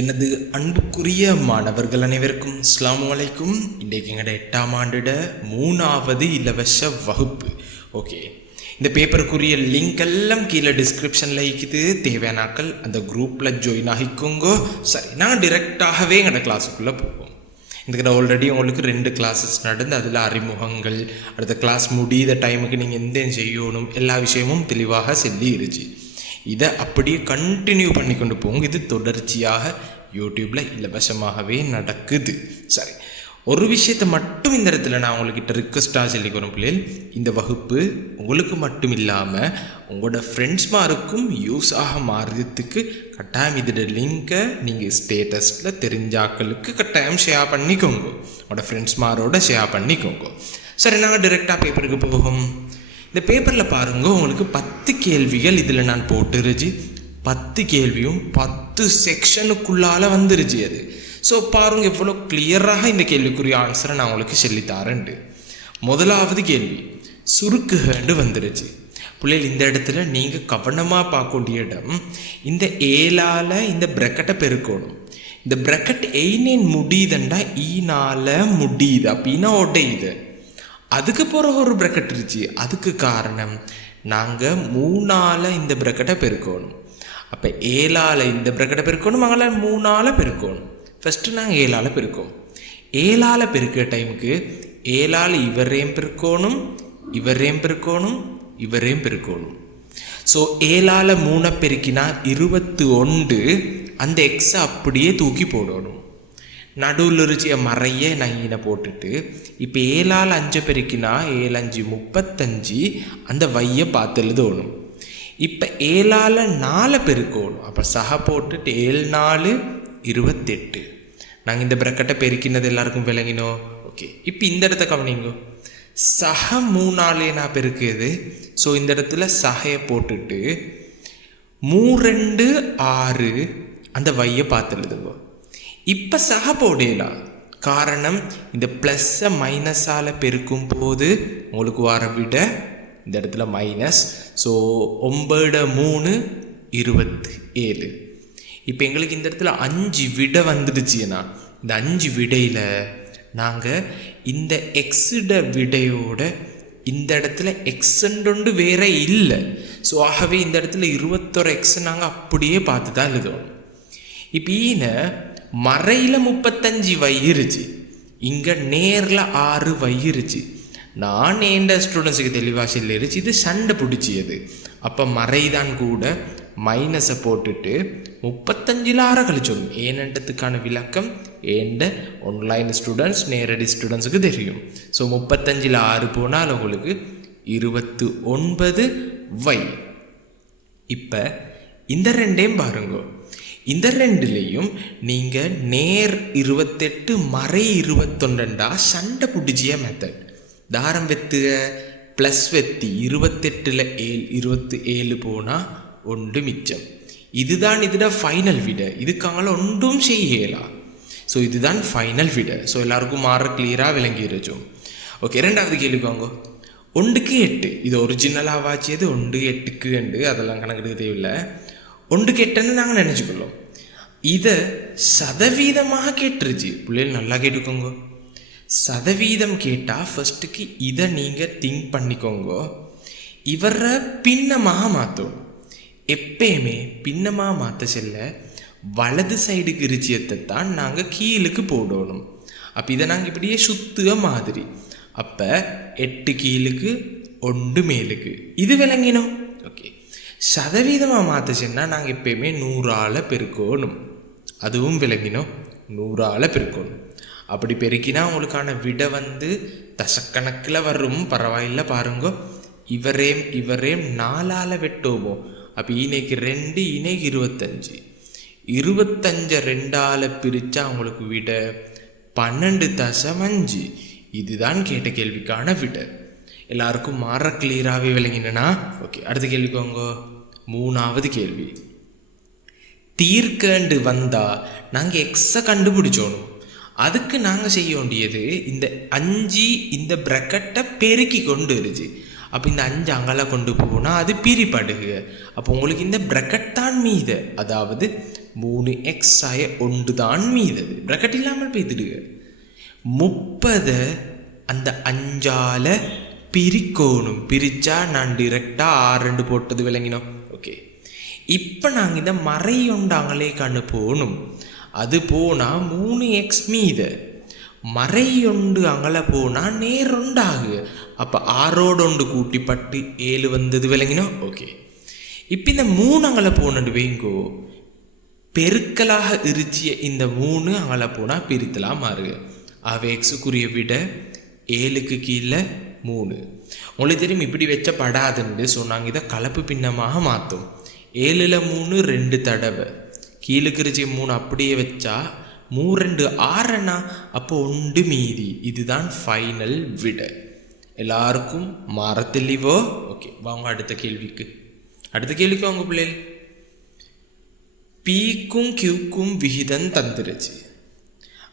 எனது அன்புக்குரிய மாணவர்கள் அனைவருக்கும் அஸ்ஸலாமு அலைக்கும். இன்றைக்கு எங்களோட எட்டாம் ஆண்டிட மூணாவது இலவச வகுப்பு. ஓகே இந்த பேப்பருக்குரிய லிங்க் எல்லாம் கீழே டிஸ்கிரிப்ஷனில் இருக்குது. தேவையானாக்கள் அந்த குரூப்பில் ஜாயின் ஆகிக்கோங்க. சரி நான் டிரெக்டாகவே எங்களோட கிளாஸுக்குள்ளே போவோம். இதுக்கிட்ட ஆல்ரெடி உங்களுக்கு ரெண்டு கிளாஸஸ் நடந்து அதில் அறிமுகங்கள் அடுத்த கிளாஸ் முடியுத டைமுக்கு நீங்கள் எந்த செய்யணும் எல்லா விஷயமும் தெளிவாக சொல்லி இருச்சு. இதை அப்படியே கண்டினியூ பண்ணி கொண்டு போங்க. இது தொடர்ச்சியாக யூடியூப்பில் இலவசமாகவே நடக்குது. சரி. ஒரு விஷயத்தை மட்டும் இந்த இடத்துல நான் உங்கள்கிட்ட ரிக்வஸ்ட்டாக சொல்லிக்கிறோம் பிள்ளைகள். இந்த வகுப்பு உங்களுக்கு மட்டும் இல்லாமல் உங்களோட ஃப்ரெண்ட்ஸ்மாருக்கும் யூஸ் ஆக மாறுறதுக்கு கட்டாயம் இதோட லிங்க்கை நீங்கள் ஸ்டேட்டஸில் தெரிஞ்சாக்களுக்கு கட்டாயம் ஷேர் பண்ணிக்கோங்க. உங்களோட ஃப்ரெண்ட்ஸ்மாரோட ஷேர் பண்ணிக்கோங்க. சரி நாங்கள் டிரெக்டாக பேப்பருக்கு போகும் இந்த பேப்பரில் பாருங்க உங்களுக்கு பத்து கேள்விகள் இதில் நான் போட்டுருச்சு பத்து கேள்வியும் பத்து செக்ஷனுக்குள்ளால வந்துருச்சு அது. ஸோ பாருங்கள் எவ்வளோ கிளியராக இந்த கேள்விக்குரிய ஆன்சரை நான் உங்களுக்கு சொல்லித்தாரேன்ட்டு. முதலாவது கேள்வி சுருக்குகண்டு வந்துருச்சு பிள்ளைகள் இந்த இடத்துல நீங்கள் கவனமாக பார்க்க வேண்டிய இடம் இந்த ஏழால் இந்த பிரக்கெட்டை பெருக்கணும். இந்த பிரக்கெட் எயினேன் முடியுதுண்டா ஈனால e முடியுது அப்படின்னா உடையுது. அதுக்கு பிறகு ஒரு பிரக்கெட் இருந்துச்சு. அதுக்கு காரணம் நாங்கள் மூணால் இந்த பிரக்கெட்டை பெருக்கணும். அப்போ ஏழால் இந்த பிரக்கெட்டை பெருக்கணும் அங்கே மூணால் பெருக்கணும். ஃபஸ்ட்டு நாங்கள் ஏழால் பெருக்கோம். ஏழால் பெருக்கிற டைமுக்கு ஏழால் இவரையும் பெருக்கணும் இவரையும் பெருக்கணும் இவரையும் பெருக்கணும். ஸோ ஏழால் மூணை பெருக்கினா இருபத்து ஒன்று அந்த எக்ஸை அப்படியே தூக்கி போடணும். நடுவில் இருச்சிய மறைய நங்கின போட்டுட்டு இப்போ ஏழால் அஞ்சு பெருக்கினா ஏழு அஞ்சு முப்பத்தஞ்சு அந்த வையை பார்த்து எழுதணும். இப்போ ஏழால் நாலு பெருக்கணும். அப்போ சக போட்டுட்டு ஏழு நாலு இருபத்தெட்டு. நாங்கள் இந்த பிரக்கட்டை பெருக்கினது எல்லாருக்கும் விளங்கினோம் ஓகே. இப்போ இந்த இடத்த கவனிங்கோ. சக மூணாலே நான் பெருக்குது ஸோ இந்த இடத்துல சகையை போட்டுட்டு மூ ரெண்டு ஆறு அந்த வையை பார்த்து எழுதுங்க. இப்போ சக போடலாம் காரணம் இந்த ப்ளஸ்ஸை மைனஸால் பெருக்கும் போது உங்களுக்கு வர விட இந்த இடத்துல மைனஸ் ஸோ ஒம்பது மூணு இருபத்து ஏழு. இப்போ எங்களுக்கு இந்த இடத்துல அஞ்சு விடை வந்துடுச்சுன்னா இந்த அஞ்சு விடையில் நாங்கள் இந்த எக்ஸிட விடையோட இந்த இடத்துல எக்ஸண்டொண்டு வேற இல்லை. ஸோ ஆகவே இந்த இடத்துல இருபத்தொரு எக்ஸை நாங்கள் அப்படியே பார்த்து தான் எழுதுவோம். இப்போ ஈன மறையில் முப்பத்தஞ்சு வயிறுச்சு. இங்கே நேரில் ஆறு வயிறுச்சு. நான் எந்த ஸ்டூடெண்ட்ஸுக்கு தெளிவாக சொல்லிருச்சு இது சண்டை பிடிச்சியது. அப்போ மறைதான் கூட மைனஸை போட்டுட்டு முப்பத்தஞ்சில் ஆற கழிச்சோம். ஏனன்றதுக்கான விளக்கம் ஏண்ட ஆன்லைன் ஸ்டூடெண்ட்ஸ் நேரடி ஸ்டூடெண்ட்ஸுக்கு தெரியும். ஸோ முப்பத்தஞ்சில் ஆறு போனால் உங்களுக்கு இருபத்து ஒன்பது வை. இப்போ இந்த ரெண்டையும் பாருங்க. இந்த ரெண்டுலேயும் நீங்கள் நேர் இருபத்தெட்டு மறை இருபத்தொண்டா சண்டை பிடிச்சிய மெத்தட் தாரம் வெத்துக ப்ளஸ் வெத்தி இருபத்தெட்டில் ஏழு இருபத்து ஏழு போனால் ஒன்று மிச்சம். இதுதான் இதோட ஃபைனல் விட. இதுக்காக ஒன்றும் செய்யலாம் ஸோ இதுதான் ஃபைனல் விட. ஸோ எல்லாருக்கும் மாற கிளியராக விளங்கிடுச்சோம் ஓகே ரெண்டாவது கேள்விக்கு ஒன்றுக்கு எட்டு. இது ஒரிஜினலாக வாச்சியது ஒன்று எட்டுக்கு ரெண்டு அதெல்லாம் கணக்கெடுக்க தேவையில்லை. ஒன்று கேட்டேன்னு நாங்கள் நினச்சிக்கொள்ளோம். இதை சதவீதமாக கேட்டுருச்சு. பிள்ளைகள் நல்லா கேட்டுக்கோங்க. சதவீதம் கேட்டால் ஃபஸ்ட்டுக்கு இதை நீங்கள் திங்க் பண்ணிக்கோங்க. இவரை பின்னமாக மாற்றும். எப்பயுமே பின்னமாக மாற்ற செல்ல வலது சைடுக்கு இருச்சியத்தை தான் நாங்கள் கீழுக்கு போடணும். அப்போ இதை நாங்கள் இப்படியே சுத்துக மாதிரி. அப்போ எட்டு கீழுக்கு ஒன்று மேலுக்கு. இது விளங்கினோம். ஓகே சதவீதமாக மாற்றுச்சுன்னா நாங்கள் எப்பயுமே நூறால் பெருக்கணும். அதுவும் விளங்கினோம் நூறால் பெருக்கணும். அப்படி பெருக்கினா உங்களுக்கான விடை வந்து தசக்கணக்கில் வரும். பரவாயில்ல பாருங்க. இவரேம் இவரேம் நாலால் வெட்டோமோ அப்போ இணைக்கு ரெண்டு இணைக்கு இருபத்தஞ்சு. இருபத்தஞ்சை ரெண்டால் பிரித்தா அவங்களுக்கு விட பன்னெண்டு தசம் அஞ்சு இதுதான் கேட்ட கேள்விக்கான விட. எல்லாருக்கும் மாற கிளியராகவே விளங்கினா ஓகே அடுத்த கேள்விக்கோங்க மூணாவது கேள்வி. தீர்க்கண்டு வந்தால் நாங்கள் எக்ஸை கண்டுபிடிச்சோணும். அதுக்கு நாங்கள் செய்ய வேண்டியது இந்த அஞ்சு இந்த பிரக்கெட்டை பெருக்கி கொண்டு இருச்சு அப்போ இந்த அஞ்சு அங்கெல்லாம் கொண்டு போனால் அது பிரிப்படுக அப்போ உங்களுக்கு இந்த பிரக்கெட் தான் மீது. அதாவது மூணு எக்ஸ் ஆய ஒன்று தான் மீது பிரக்கெட் இல்லாமல் பெய்துடுங்க முப்பதை அந்த அஞ்சால பிரிக்கணும். பிரித்தா நான் டிரெக்டாக ஆறு ரெண்டு போட்டது விளங்கினோம். இப்போ நாங்கள் இதை மறை ஒண்டாங்களே போகணும் அது போனால் மூணு எக்ஸ் மீது. மறையொண்டு அங்கே போனால் நேரொண்டாகு. அப்போ ஆறோடு ஒன்று கூட்டி பட்டு ஏழு வந்தது விளங்கினோம் ஓகே. இப்போ இந்த மூணு அங்கே போனது வைங்கோ பெருக்கலாக இருச்சிய இந்த மூணு அங்கே போனால் பிரித்தலாம் மாறுக. அவை எக்ஸுக்குரிய விட ஏழுக்கு கீழே மூணு. உங்களுக்கு தெரியும் இப்படி வச்ச படாதுன்னு சொன்னாங்க. இதை கலப்பு பின்னமாக மாற்றும் ஏழில் மூணு ரெண்டு தடவை. கீழுக்கு மூணு அப்படியே வச்சா மூ ரெண்டு ஆறுனா அப்போ ஒன்று மீதி. இதுதான் ஃபைனல் விட. எல்லாருக்கும் மாறத்தில்லிவோ ஓகே வாங்க அடுத்த கேள்விக்கு. அடுத்த கேள்விக்கு வாங்க பிள்ளைகள். பீக்கும் கியூக்கும் விகிதம் தந்துருச்சு.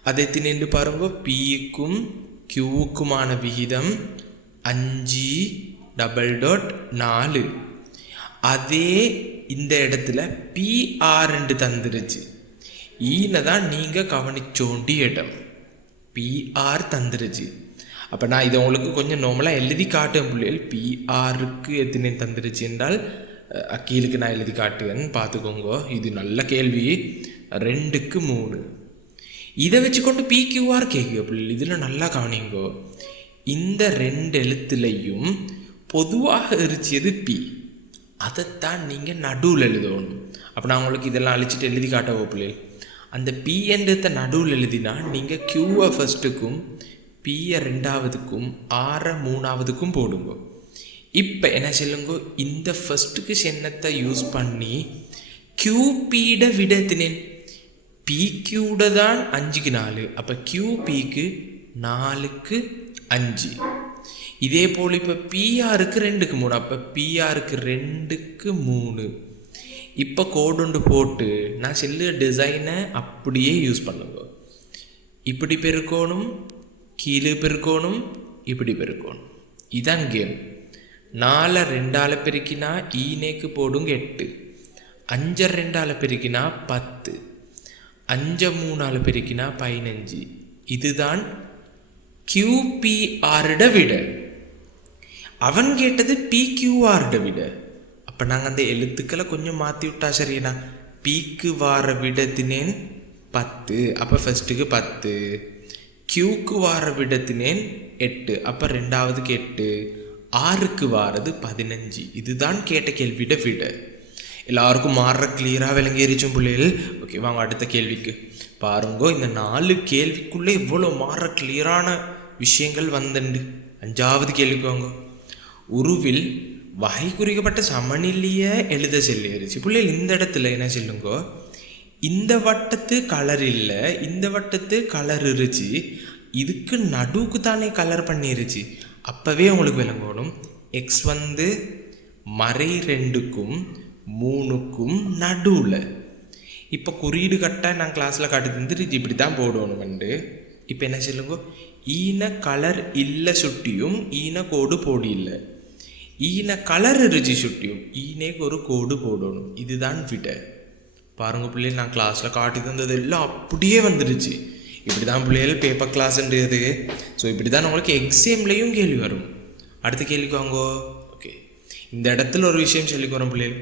அதை தின்னு பாருங்க. பீக்கும் கியூவுக்குமான விகிதம் அஞ்சு டபுள் டாட் நாலு. அதே இந்த இடத்துல பிஆர் ரெண்டு தந்துருச்சு. ஈன தான் நீங்கள் கவனிச்சோண்டி இடம். பிஆர் தந்துருச்சு. அப்போ நான் இதை உங்களுக்கு கொஞ்சம் நார்மலாக எழுதி காட்டுவேன் பிள்ளைகள். பிஆருக்கு எத்தனை தந்துருச்சு என்றால் அக்கீலுக்கு நான் எழுதி காட்டுவேன்னு பார்த்துக்கோங்க. இது நல்ல கேள்வி. ரெண்டுக்கு மூணு. இதை வச்சுக்கொண்டு பிக்யூஆர் கேட்குங்க பிள்ளைகள். இதில் நல்லா கவனிங்கோ. இந்த ரெண்டு எழுத்துலையும் பொதுவாக இருச்சியது பி அதைத்தான் நீங்கள் நடுவில் எழுதணும். அப்போ நான் உங்களுக்கு இதெல்லாம் அழிச்சிட்டு எழுதி காட்டவோ பிள்ளைகள் அந்த பி நடுவில் எழுதினா நீங்கள் கியூவை ஃபஸ்ட்டுக்கும் பியை ரெண்டாவதுக்கும் ஆறை மூணாவதுக்கும் போடுங்க. இப்போ என்ன சொல்லுங்க? இந்த ஃபஸ்ட்டுக்கு சின்னத்தை யூஸ் பண்ணி கியூபியிட விடத்தினேன் பிக்யூட தான் அஞ்சுக்கு நாலு. அப்போ கியூபிக்கு நாலுக்கு அஞ்சு. இதே போல் இப்போ பிஆருக்கு ரெண்டுக்கு மூணு. அப்போ பிஆருக்கு ரெண்டுக்கு மூணு. இப்போ கோடுண்டு போட்டு நான் செல்லு டிசைனை அப்படியே யூஸ் பண்ணுங்க. இப்படி பெருக்கோணும் கீழே பெருக்கோணும் இப்படி பெருக்கோணும். இதான் கேம் நாலை ரெண்டால பெருக்கினா ஈனேக்கு போடுங்க எட்டு. அஞ்சை ரெண்டால பெருக்கினா பத்து. அஞ்சு மூணால் பெருக்கினா பதினஞ்சு. இதுதான் கியூபிஆரிட விட. அவன் கேட்டது பிக்யூஆர்ட விட. அப்போ நாங்கள் அந்த எழுத்துக்களை கொஞ்சம் மாற்றி விட்டா சரிண்ணா பீக்கு வார விடத்தினேன் பத்து. அப்போ ஃபஸ்ட்டுக்கு பத்து. கியூக்கு வார விடத்தினேன் எட்டு. அப்போ ரெண்டாவதுக்கு எட்டு. ஆறுக்கு வாரது பதினஞ்சு. இதுதான் கேட்ட கேள்வியிட விட. எல்லாருக்கும் மாறுற கிளியராக விளங்கேறிச்சும் பிள்ளைகள். ஓகே வாங்க அடுத்த கேள்விக்கு. பாருங்கோ இந்த நாலு கேள்விக்குள்ளே இவ்வளோ மாறுற கிளியரான விஷயங்கள் வந்துண்டு. அஞ்சாவது கேள்விக்கு வாங்க. உருவில் வகை குறிக்கப்பட்ட சமநிலைய எழுத செல்லிருச்சு பிள்ளைகள் இந்த இடத்துல என்ன சொல்லுங்கோ? இந்த வட்டத்து கலர் இல்லை இந்த வட்டத்து கலர் இருச்சு. இதுக்கு நடுவுக்கு தானே கலர் பண்ணிருச்சு. அப்போவே உங்களுக்கு விளங்கணும். எக்ஸ் வந்து மறை ரெண்டுக்கும் மூணுக்கும் நடுவில். இப்போ குறியீடு கட்டாக நான் கிளாஸில் காட்டி தந்துட்டு இப்படி தான் போடணுமெண்டு இப்போ என்ன சொல்லுங்க? ஈன கலர் இல்லை சுட்டியும் ஈன கோடு போடி இல்லை. ஈன கலர் இருச்சு சுட்டியும் ஈனேக்கு ஒரு கோடு போடணும். இதுதான் விட. பாருங்க பிள்ளைகள் நான் கிளாஸில் காட்டி தந்தது எல்லாம் அப்படியே வந்துடுச்சு இப்படி தான் பிள்ளைகள் பேப்பர் கிளாஸ்ன்றது ஸோ இப்படி தான் உங்களுக்கு எக்ஸாம்லேயும் கேள்வி வரும். அடுத்த கேள்விக்கு வாங்கோ. ஓகே இந்த இடத்துல ஒரு விஷயம் சொல்லிக்கிறோம் வரேன் பிள்ளைகள்.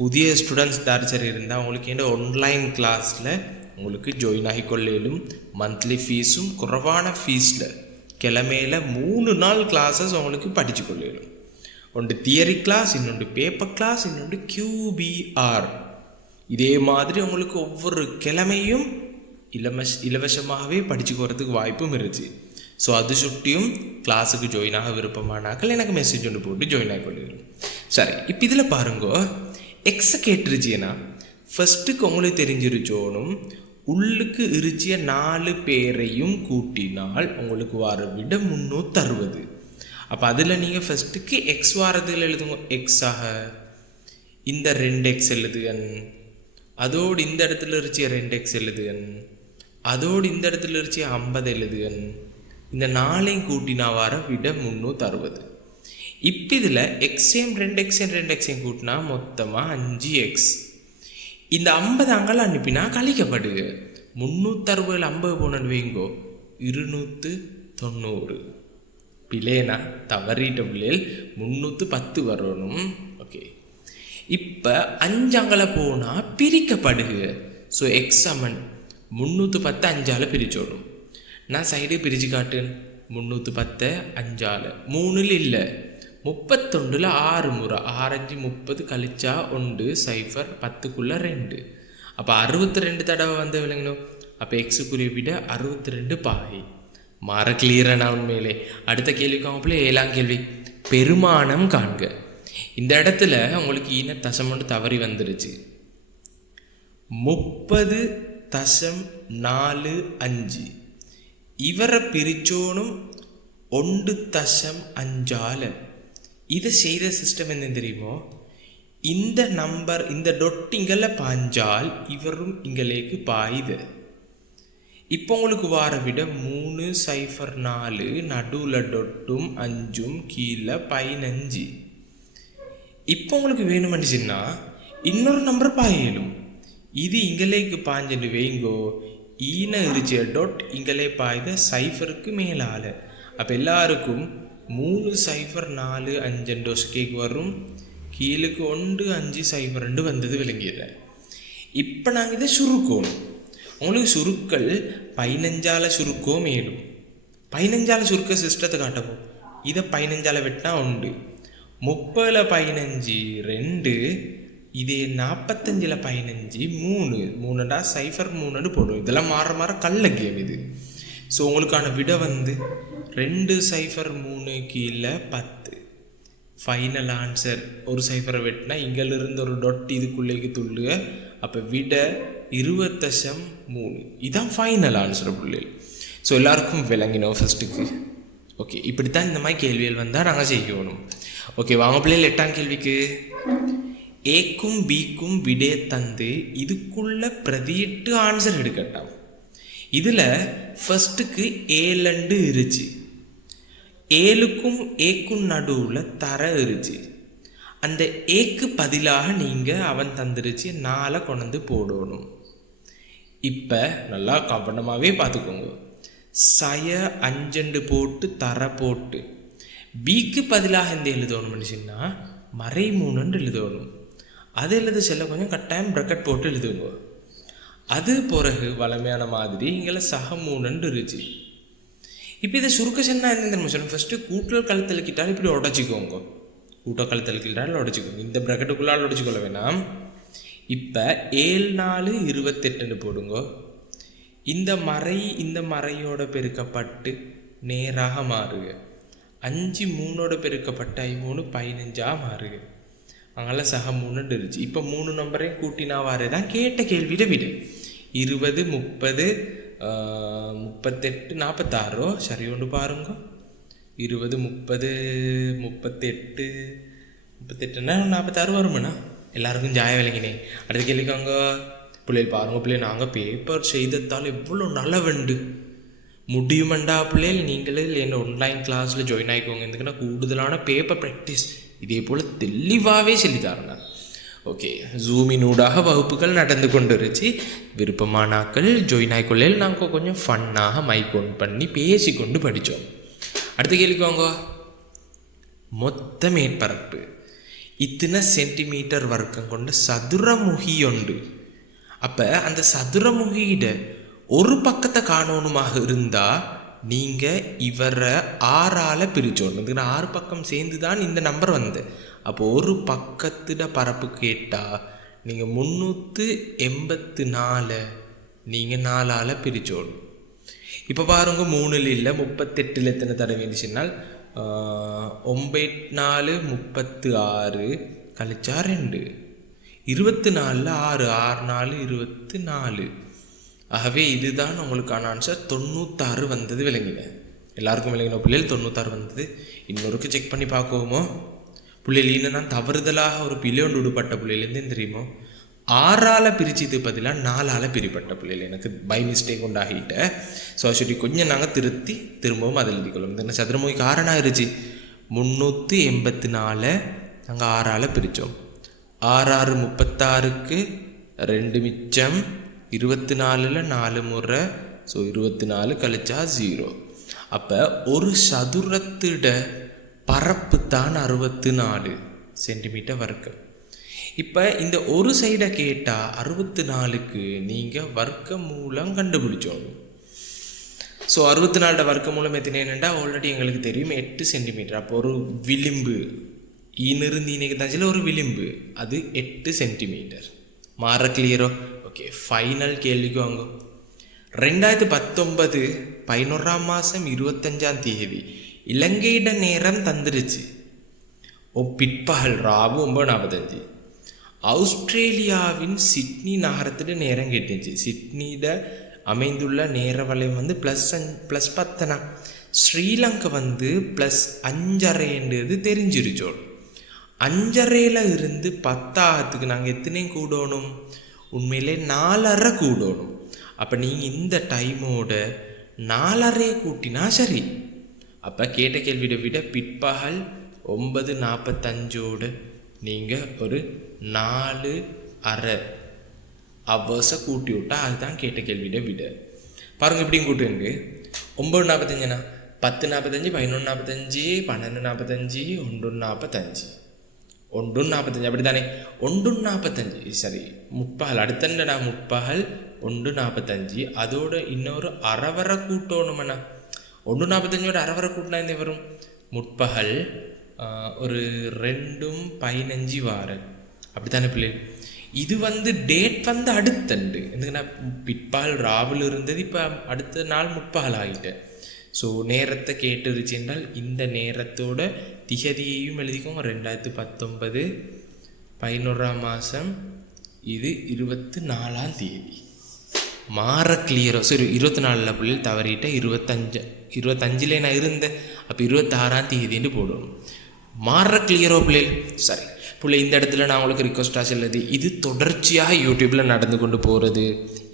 புதிய ஸ்டூடெண்ட்ஸ் தாரிச்சர் இருந்தால் உங்களுக்கு இந்த ஆன்லைன் கிளாஸில் உங்களுக்கு ஜாயின் ஆகிக்கொள்ளையிலும் மந்த்லி ஃபீஸும் குறைவான ஃபீஸில் கிழமையில மூணு நாள் கிளாஸஸ் உங்களுக்கு படித்து கொள்ளையிலும் ஒன்று தியரி கிளாஸ் இன்னொன்று பேப்பர் கிளாஸ் இன்னொன்று கியூபிஆர் இதே மாதிரி உங்களுக்கு ஒவ்வொரு கிழமையும் இலவச இலவசமாகவே படிச்சுக்கிறதுக்கு வாய்ப்பும் இருந்துச்சு. ஸோ அது சுட்டியும் கிளாஸுக்கு ஜாயின் ஆக விருப்பமானாக்கள் எனக்கு மெசேஜ் ஒன்று போட்டு ஜாயின் ஆகிக்கொள்ளிடும் சரி இப்போ இதில் பாருங்க. எக்ஸை கேட்டுருச்சுன்னா ஃபஸ்ட்டுக்கு உங்களுக்கு தெரிஞ்சிருச்சோனும் உள்ளுக்கு இருச்சிய நாலு பேரையும் கூட்டினால் உங்களுக்கு வர விட முந்நூற்றறுபது அப்போ அதில் நீங்கள் ஃபஸ்ட்டுக்கு எக்ஸ் வாரத்தில் எழுதுங்க. எக்ஸாக இந்த ரெண்டு எக்ஸ் எழுதுகன் அதோடு இந்த இடத்துல இருச்சிய ரெண்டு எக்ஸ் எழுதுகன் அதோடு இந்த இடத்துல இருச்சிய ஐம்பது எழுதுகன் இந்த நாளையும் கூட்டினா வர விட முந்நூற்றி அறுபது இப்போ இதில் எக்ஸையும் ரெண்டு எக்ஸையும் ரெண்டு எக்ஸையும் கூட்டினா மொத்தமாக அஞ்சு எக்ஸ் இந்த ஐம்பது அங்கெல்லாம் அனுப்பினா கழிக்கப்படுக முந்நூற்றறுபதில் ஐம்பது போனன்னு வைங்கோ இருநூற்று தொண்ணூறு பிளேனா தவறிட்ட பிள்ளைகள் முந்நூற்று பத்து வரணும். ஓகே. இப்போ அஞ்சாங்களை போனால் பிரிக்கப்படுக ஸோ எக்ஸாமன் முந்நூற்று பத்து அஞ்சால் பிரிச்சோடும். நான் சைடு பிரித்து காட்டுன் முந்நூற்று பத்து அஞ்சால். மூணில் இல்லை. முப்பத்தொண்டில் ஆறு முறை. ஆறஞ்சு முப்பது கழிச்சா ஒன்று சைஃபர் பத்துக்குள்ளே ரெண்டு. அப்போ அறுபத்தி ரெண்டு தடவை வந்து விளங்கணும் அப்போ எக்ஸுக்குரிய விட அறுபத்தி ரெண்டு பாய் மாற கிளியரான உண்மையிலே? அடுத்த கேள்விக்கு அவங்க ஏழாம் கேள்வி. பெருமானம் காண்க. இந்த இடத்துல உங்களுக்கு ஈன தசம் ஒன்று தவறி வந்துருச்சு. முப்பது தசம் நாலு அஞ்சு. இவரை பிரிச்சோனும் ஒன்று தசம் அஞ்சால. இதை செய்த சிஸ்டம் என்ன தெரியுமோ? இந்த நம்பர் இந்த டொட் இங்கெல்லாம் பாஞ்சால் இவரும் இங்கலேக்கு பாயுது. இப்போ உங்களுக்கு வார விட மூணு சைஃபர் நாலு நடுவில் டொட்டும் அஞ்சும் கீழே பதினஞ்சு. இப்போ உங்களுக்கு வேணுமெண்டுச்சுன்னா இன்னொரு நம்பர் பாயலும். இது இங்கலேக்கு பாஞ்சு வைங்கோ ஈன இருச்சிய டொட் இங்கலே பாய்த சைஃபருக்கு மேலால. அப்போ எல்லாருக்கும் மூணு சைஃபர் நாலு அஞ்சு கேக் வரும். கீழுக்கு ஒன்று அஞ்சு சைஃபர் ரெண்டு வந்தது விளங்கிடுறேன் இப்போ நாங்கள் இதை சுருக்கோம். உங்களுக்கு சுருக்கள் பதினஞ்சால சுருக்கோ மேலும். பதினஞ்சால சுருக்க சிஸ்டத்தை காட்டப்போம். இதை பதினஞ்சால வெட்டினா உண்டு. முப்பதில் பதினஞ்சு ரெண்டு. இதே நாற்பத்தஞ்சில் பதினஞ்சு மூணு. மூணுடா சைஃபர் மூணுன்னு போடும் இதெல்லாம் மாற மாற கல்ல கேம் இது. ஸோ உங்களுக்கான விட வந்து ரெண்டு சைஃபர் மூணு கீழே பத்து. ஃபைனல் ஆன்சர் ஒரு சைஃபரை வெட்டினா இங்கிலிருந்து ஒரு டொட் இதுக்குள்ளேக்கு துள்ளுக. அப்போ விட இருபத்தசம் மூணு. இதுதான் ஃபைனல் ஆன்சர் பிள்ளைகள் ஸோ எல்லாருக்கும் விளங்கினோம் ஃபஸ்ட்டுக்கு ஓகே இப்படி தான் இந்த மாதிரி கேள்விகள் வந்தால் நாங்கள் செய்யணும் ஓகே வாங்க பிள்ளைகள் எட்டாம் கேள்விக்கு. ஏக்கும் பிக்கும் விடே தந்து இதுக்குள்ள பிரதியிட்டு ஆன்சர் எடுக்கட்டாம். இதில் ஃபஸ்ட்டுக்கு ஏலண்டு இருச்சு. ஏழுக்கும் ஏக்கும் நடுவில் தர இருச்சு அந்த ஏக்கு பதிலாக நீங்கள் அவன் தந்துருச்சு நாளை கொண்டு போடணும். இப்போ நல்லா கவனமாகவே பார்த்துக்கோங்க சய அஞ்சண்டு போட்டு தர போட்டு. பிக்கு பதிலாக எந்த எழுதணும்னு சொன்னால் மறை மூணுன்னு எழுதணும். அது எழுத செல்ல கொஞ்சம் கட்டாயம் ப்ரக்கட் போட்டு எழுதுங்க. அது பிறகு வளமையான மாதிரி இங்கே சக மூணுன்னு இருந்துச்சு. இப்போ இதை சுருக்க சொன்னால் என்ன தெரியுமா சொல்லணும் ஃபஸ்ட்டு கூட்டல் கழுத்தில் கிட்டால் இப்படி உடச்சிக்கோங்க. கூட்ட கழுத்தில் கிட்டாலும் உடச்சிக்கோங்க. இந்த ப்ரக்கெட்டுக்குள்ளால் உடச்சிக்கொள்ள வேணாம். இப்போ ஏழு நாலு இருபத்தெட்டுன்னு போடுங்க. இந்த மறை இந்த மறையோட பெருக்கப்பட்டு நேராக மாறுக. அஞ்சு மூணோட பெருக்கப்பட்டு ஐமூணு பதினஞ்சாக மாறுக. அதனால் சக மூணுன்னு இருந்துச்சு. இப்போ மூணு நம்பரையும் கூட்டினா வாரு தான் கேட்ட கேள்வியிட விடு. இருபது முப்பது முப்பத்தெட்டு நாற்பத்தாறோ சரி ஒன்று பாருங்க இருபது முப்பது முப்பத்தெட்டு முப்பத்தெட்டுன்னா நாற்பத்தாறு வருமண்ணா எல்லாருக்கும் ஜாய விளங்கினே அடுத்து கேள்விக்கு பிள்ளைகள் பாருங்கள் பிள்ளை நாங்கள் பேப்பர் செய்தத்தால் எவ்வளோ நல்லவண்டு முடியுமண்டா பிள்ளைகள் நீங்கள் என்ன ஆன்லைன் கிளாஸில் ஜாயின் ஆகிக்கோங்க எதுக்குன்னா கூடுதலான பேப்பர் ப்ராக்டிஸ் இதே போல் தெளிவாகவே சொல்லி தாருண்ணா ஓகே ஜூமினூடாக வகுப்புகள் நடந்து கொண்டு விருப்பமானாக்கள் ஜாயின் ஆகிக்கொள்ளையில் நாங்கள் கொஞ்சம் ஃபன்னாக மைக் ஒன் பண்ணி பேசிக்கொண்டு படித்தோம் அடுத்த கேள்விக்குவாங்க மொத்த மேற்பரப்பு இத்தனை சென்டிமீட்டர் வர்க்கம் கொண்ட சதுரமுகி உண்டு அப்போ அந்த சதுரமுகியிட ஒரு பக்கத்தை காணணுமாக இருந்தால் நீங்கள் இவரை ஆறால் பிரிச்சோணும் இதுக்கு ஆறு பக்கம் சேர்ந்து தான் இந்த நம்பர் வந்து அப்போ ஒரு பக்கத்துட பரப்பு கேட்டால் நீங்கள் முந்நூற்று எண்பத்து நாலு நீங்கள் நாலால் பிரிச்சோணும் இப்போ பாருங்க மூணுல இல்லை முப்பத்தெட்டில் எத்தனை தடவை இருந்துச்சுன்னால் ஒம்பது நாலு முப்பத்து ஆறு கழிச்சா ரெண்டு. இருபத்தி நாலில் ஆறு ஆறு நாலு இருபத்து நாலு ஆகவே இதுதான் உங்களுக்கான ஆன்சர் தொண்ணூத்தாறு வந்தது விளங்கின எல்லாருக்கும் விளங்கின பிள்ளைகள் தொண்ணூத்தாறு வந்தது. இன்னொருக்கு செக் பண்ணி பார்க்குவோமோ? பிள்ளைகள் என்னன்னா தவறுதலாக ஒரு பிள்ளையோண்டு விடுபட்ட பிள்ளையிலேருந்து தெரியுமோ? ஆறால் பிரிச்சது பதிலாக நாலால் பிரிப்பட்ட பிள்ளைகள் எனக்கு பை மிஸ்டேக் உண்டாகிட்ட. ஸோ சொல்லி கொஞ்சம் நாங்கள் திருத்தி திரும்பவும் அதை எழுதிக்கொள்ளும் இந்த சதுரமொழி காரணம் ஆயிடுச்சு முந்நூற்றி எண்பத்தி நாலு நாங்கள் ஆறால் பிரித்தோம் ஆறு ஆறு முப்பத்தாறுக்கு ரெண்டு மிச்சம். இருபத்தி நாலில் நாலு முறை. ஸோ இருபத்தி நாலு கழிச்சா ஜீரோ அப்போ ஒரு சதுரத்திட பரப்பு தான் அறுபத்தி நாலு சென்டிமீட்டர் வர்க்கம். இப்போ இந்த ஒரு சைடை கேட்டால் அறுபத்தி நாலுக்கு நீங்கள் வர்க்க மூலம் கண்டுபிடிச்சோங்க ஸோ அறுபத்தி நாலோட வர்க்க மூலம் எத்தனைன்னா ஆல்ரெடி எங்களுக்கு தெரியும் எட்டு சென்டிமீட்டர் அப்போ ஒரு விளிம்பு ஈனிருந்து ஈனைக்கு தாச்சில் ஒரு விளிம்பு அது எட்டு சென்டிமீட்டர் மாற கிளியரோ ஓகே ஃபைனல் கேள்விக்கு வாங்க ரெண்டாயிரத்தி பத்தொன்பது பதினோராம் மாதம் இருபத்தஞ்சாம் தேதி இலங்கையிட நேரம் தந்துருச்சு. ஓ பிற்பகல் ராவு ரொம்ப நாற்பத்தஞ்சு. ஆஸ்திரேலியாவின் சிட்னி நகரத்துக்கு நேரம் கேட்டுச்சு. சிட்னியிட அமைந்துள்ள நேர வளையம் வந்து ப்ளஸ் அஞ் ப்ளஸ் பத்தனா. ஸ்ரீலங்கா வந்து ப்ளஸ் அஞ்சரைன்றது தெரிஞ்சிருச்சோம். அஞ்சரையில் இருந்து பத்தாகத்துக்கு நாங்கள் எத்தனை கூடணும்? உண்மையிலே நாலரை கூடணும். அப்போ நீங்கள் இந்த டைமோட நாலரையை கூட்டினா சரி. அப்போ கேட்ட கேள்வியை விட பிற்பகல் ஒன்பது நாற்பத்தஞ்சோடு நீங்கள் ஒரு நாலு அரை அவர்ஸை கூட்டி விட்டா அதுதான் கேட்ட கேள்வியை விட. பாருங்கள் இப்படியும் கூட்டுங்க. ஒம்பது நாற்பத்தஞ்சுண்ணா பத்து நாற்பத்தஞ்சு பதினொன்று நாற்பத்தஞ்சு பன்னெண்டு நாற்பத்தஞ்சு ஒன்று நாற்பத்தஞ்சு ஒன்று நாற்பத்தஞ்சு அப்படி தானே ஒன்று நாற்பத்தஞ்சு சரி முப்பகல் அடுத்தண்டா முப்பகல் ஒன்று நாற்பத்தஞ்சு அதோட இன்னொரு அறவரை கூட்டணுமண்ணா ஒன்று நாற்பத்தஞ்சோட அறவரை கூட்டினா இந்த வரும் முற்பகல் ஆஹ், ஒரு ரெண்டும் பதினஞ்சு வாரம் அப்படி தானே பிள்ளை இது வந்து டேட் வந்து அடுத்தண்டு ఎందుకంటే பிற்பகல் ராவில் இருந்தது இப்போ அடுத்த நாள் முற்பகல் ஆகிட்டேன் ஸோ நேரத்தை கேட்டுருச்சு என்றால் இந்த நேரத்தோட திகதியையும் எழுதிக்கோங்க. ரெண்டாயிரத்து பத்தொன்பது பதினோராம் மாதம் இது இருபத்தி நாலாம் தேதி. மாற கிளியரோ சரி இருபத்தி நாலில் பிள்ளைகள் தவறிட்ட இருபத்தஞ்சு இருபத்தஞ்சில் நான் இருந்தேன். அப்போ இருபத்தாறாம் தேதின்னு போடுவோம். மாற கிளியரோ பிள்ளைகள் சரி பிள்ளை இந்த இடத்துல நான் உங்களுக்கு ரிக்வஸ்ட்டாக சொல்லுது இது தொடர்ச்சியாக யூடியூப்பில் நடந்து கொண்டு போகிறது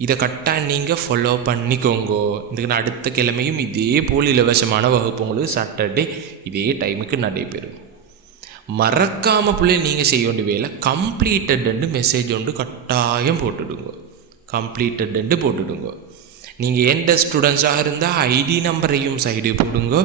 இதை கரெக்டாக நீங்கள் ஃபாலோ பண்ணிக்கோங்க. இதுக்கு அடுத்த கிழமையும் இதே போல் இலவசமான வகுப்பு உங்களுக்கு சாட்டர்டே இதே டைமுக்கு நடைபெறும். மறக்காமல் பிள்ளை நீங்கள் செய்ய வேண்டிய வேலை கம்ப்ளீட்டட்னு மெசேஜ் ஒன்று கட்டாயம் போட்டுடுங்க. கம்ப்ளீட்டட்னு போட்டுடுங்க. நீங்கள் எந்த ஸ்டூடெண்ட்ஸாக இருந்தால் ஐடி நம்பரையும் சைடு போடுங்க.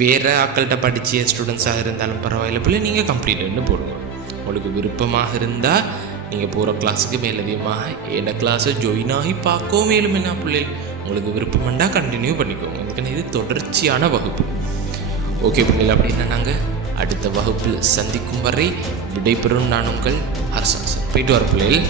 வேறு ஆக்கள்கிட்ட படித்த ஸ்டூடெண்ட்ஸாக இருந்தாலும் பரவாயில்ல பிள்ளை நீங்கள் கம்ப்ளீட்டட்னு போடுங்க. உங்களுக்கு விருப்பமாக இருந்தால் நீங்கள் போகிற கிளாஸுக்கு மேலதிகமாக என்ன கிளாஸை ஜாயின் ஆகி பார்க்கவும் மேலும் என்ன பிள்ளைகள் உங்களுக்கு விருப்பம்ண்டா கண்டினியூ பண்ணிக்கோங்க. இதுக்குன்னு இது தொடர்ச்சியான வகுப்பு. ஓகே பிள்ளைகள் அப்படின்னா நாங்கள் அடுத்த வகுப்பில் சந்திக்கும் வரை விடைபெறும் நான் உங்கள் ஹர்ஷாசன் போயிட்டு வர பிள்ளைகள்.